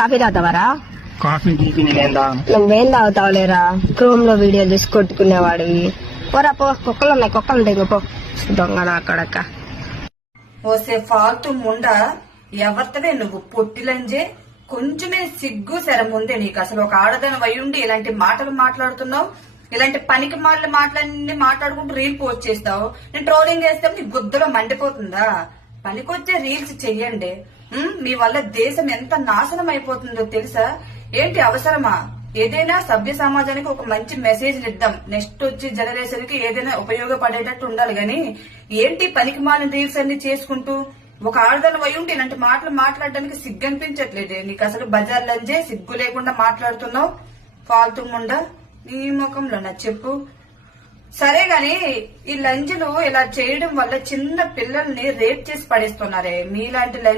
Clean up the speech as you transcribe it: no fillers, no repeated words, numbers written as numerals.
Coffee తాగుతావారా? Coffee గీపీ నువ్వేం తాగుతావులేరా? Chrome లో వీడియోలు చూసి కొట్టుకునేవాడివి. పోరా పో, కుక్కలు ఉన్నాయి, కుక్కలు ఉంటాయి పో. దొంగడా అక్కడక్క. ఓసే ఫాల్తు ముండా, ఎవరితవే నువ్వు పొట్టిలంజే? కొంచెమే సిగ్గు శరం ఉందే నీకు? అసలు ఒక ఆడదాని వయ్యుండి ఇలాంటి మాటలు మాట్లాడుతున్నావు. ఇలాంటి పనికి మాట్లాడుకుంటూ రీల్ పోస్ట్ చేస్తావు. నేను ట్రోలింగ్ చేస్తే నీ గుద్దలో మండిపోతుందా? పనికొచ్చే రీల్స్ చెయ్యండి. మీ వల్ల దేశం ఎంత నాశనం అయిపోతుందో తెలుసా? ఏంటి అవసరమా? ఏదైనా సభ్య సమాజానికి ఒక మంచి మెసేజ్ ఇద్దాం. నెక్స్ట్ వచ్చి జనరేషన్ కి ఏదైనా ఉపయోగపడేటట్టు ఉండాలి గాని ఏంటి పనికి మాలిన రీల్స్ అన్ని చేసుకుంటూ ఒక ఆడదాని వై ఉంటే ఇలాంటి మాటలు మాట్లాడడానికి సిగ్గు అనిపించట్లేదే నీకు? అసలు బజార్ లంజే సిగ్గు లేకుండా మాట్లాడుతున్నావు. ఫాల్తు ముండా నీ ముఖంలో నా చెప్పు. సరే గాని ఈ లంజులు ఇలా చేయడం వల్ల చిన్న పిల్లల్ని రేప్ చేసి పడేస్తున్నారే. మీలాంటి